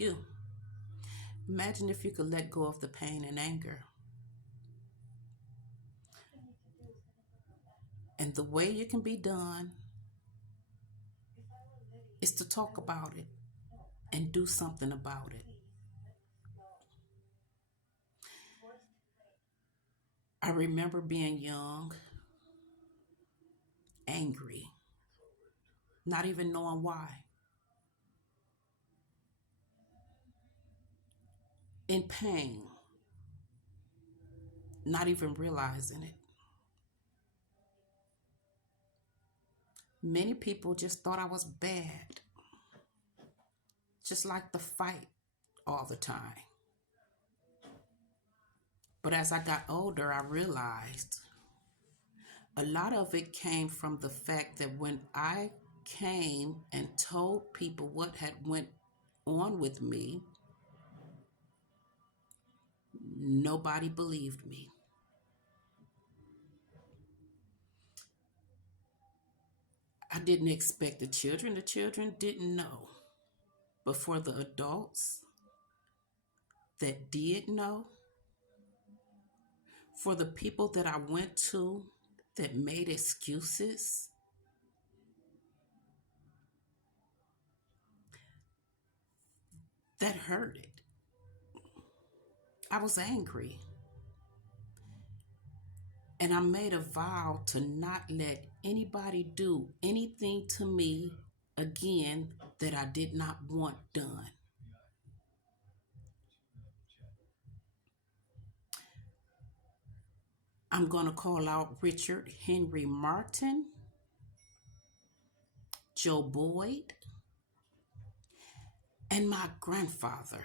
you. Imagine if you could let go of the pain and anger. And the way it can be done is to talk about it and do something about it. I remember being young, angry, not even knowing why, in pain, not even realizing it. Many people just thought I was bad, just like the fight all the time. But as I got older, I realized a lot of it came from the fact that when I came and told people what had went on with me, nobody believed me. I didn't expect the children didn't know. But for the adults that did know, for the people that I went to that made excuses, that hurted. I was angry. And I made a vow to not let anybody do anything to me again that I did not want done. I'm going to call out Richard Henry Martin, Joe Boyd, and my grandfather.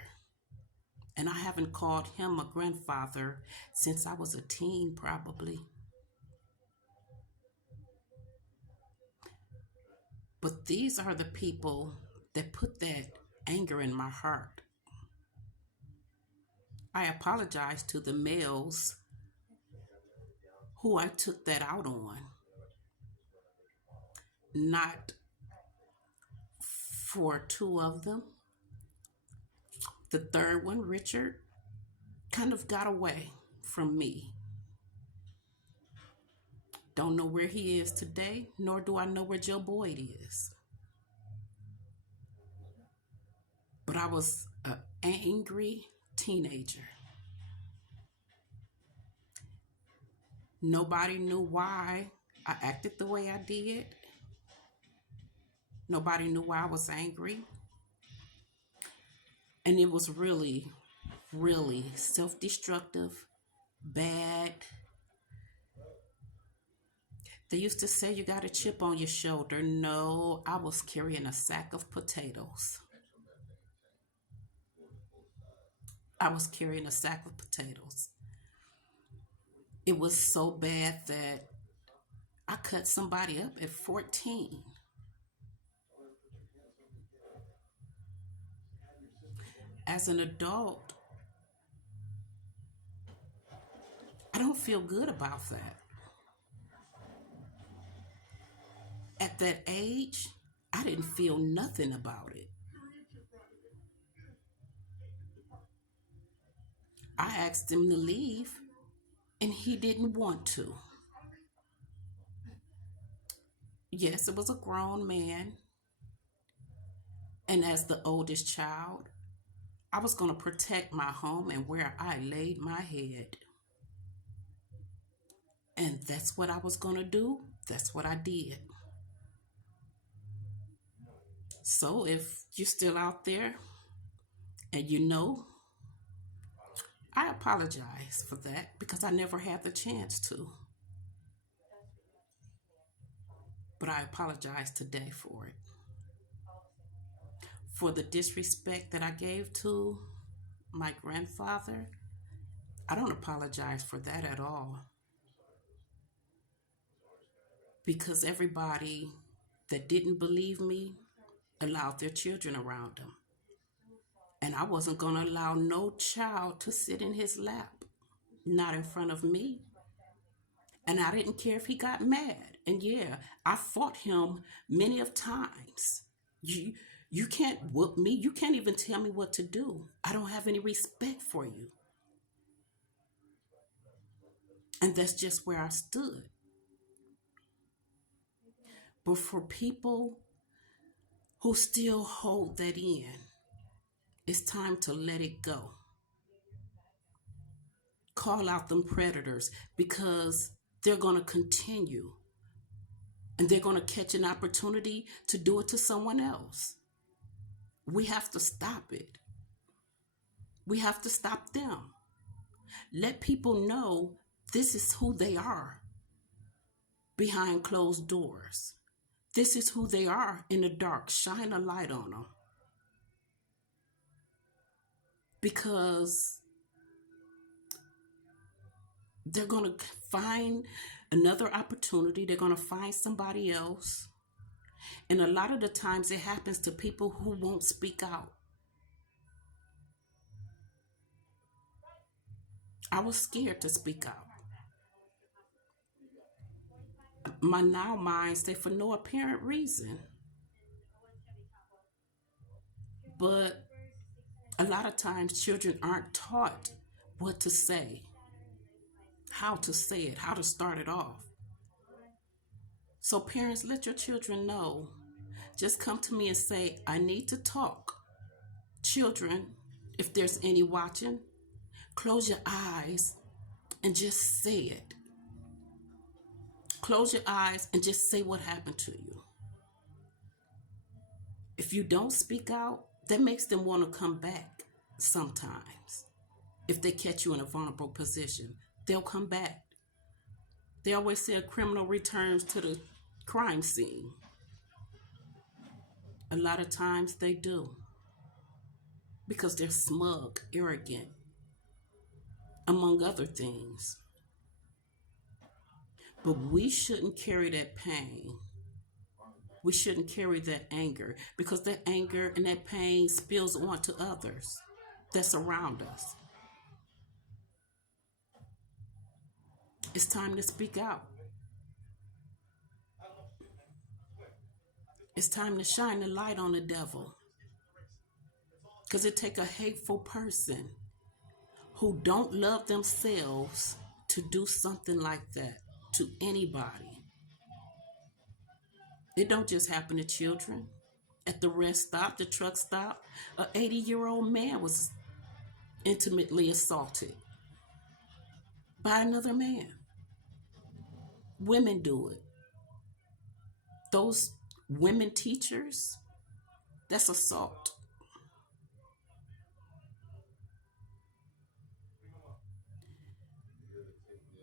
And I haven't called him a grandfather since I was a teen, probably. But these are the people that put that anger in my heart. I apologize to the males who I took that out on. Not for two of them. The third one, Richard, kind of got away from me. Don't know where he is today, nor do I know where Joe Boyd is. But I was an angry teenager. Nobody knew why I acted the way I did. Nobody knew why I was angry. And it was really, really self-destructive, bad. They used to say you got a chip on your shoulder. No, I was carrying a sack of potatoes. I was carrying a sack of potatoes. It was so bad that I cut somebody up at 14. As an adult, I don't feel good about that. At that age, I didn't feel nothing about it. I asked him to leave, and he didn't want to. Yes, it was a grown man. And as the oldest child, I was going to protect my home and where I laid my head. And that's what I was going to do. That's what I did. So if you're still out there and you know, I apologize for that because I never had the chance to. But I apologize today for it. For the disrespect that I gave to my grandfather, I don't apologize for that at all. Because everybody that didn't believe me allowed their children around them. And I wasn't going to allow no child to sit in his lap, not in front of me. And I didn't care if he got mad. And yeah, I fought him many of times. You can't whoop me. You can't even tell me what to do. I don't have any respect for you. And that's just where I stood. But for people who still hold that in, it's time to let it go. Call out them predators, because they're going to continue, and they're going to catch an opportunity to do it to someone else. We have to stop it. We have to stop them. Let people know this is who they are behind closed doors. This is who they are in the dark. Shine a light on them. Because they're going to find another opportunity. They're going to find somebody else. And a lot of the times it happens to people who won't speak out. I was scared to speak out. My now mind say for no apparent reason. But a lot of times children aren't taught what to say, how to say it, how to start it off. So parents, let your children know. Just come to me and say, I need to talk. Children, if there's any watching, close your eyes and just say it. Close your eyes and just say what happened to you. If you don't speak out, that makes them want to come back sometimes. If they catch you in a vulnerable position, they'll come back. They always say a criminal returns to the crime scene. A lot of times they do, because they're smug, arrogant, among other things. But we shouldn't carry that pain. We shouldn't carry that anger, because that anger and that pain spills onto others that's around us. It's time to speak out. It's time to shine the light on the devil, because it takes a hateful person who don't love themselves to do something like that to anybody. It don't just happen to children. At the rest stop, the truck stop, an 80-year-old man was intimately assaulted by another man. Women do it. Those women teachers, that's assault.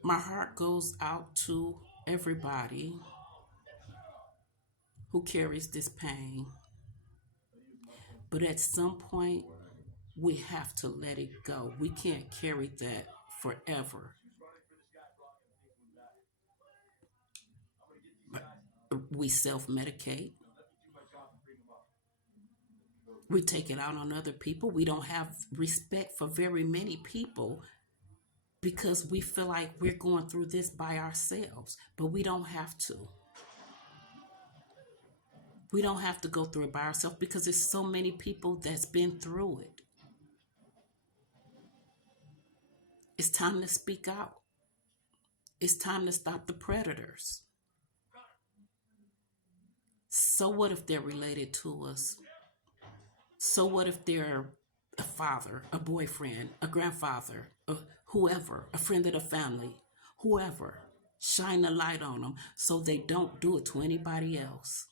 My heart goes out to everybody who carries this pain. But at some point, we have to let it go. We can't carry that forever. We self-medicate. We take it out on other people. We don't have respect for very many people, because we feel like we're going through this by ourselves. But we don't have to. We don't have to go through it by ourselves, because there's so many people that's been through it. It's time to speak out. It's time to stop the predators. So what if they're related to us? So what if they're a father, a boyfriend, a grandfather, whoever, a friend of the family, whoever? Shine a light on them so they don't do it to anybody else.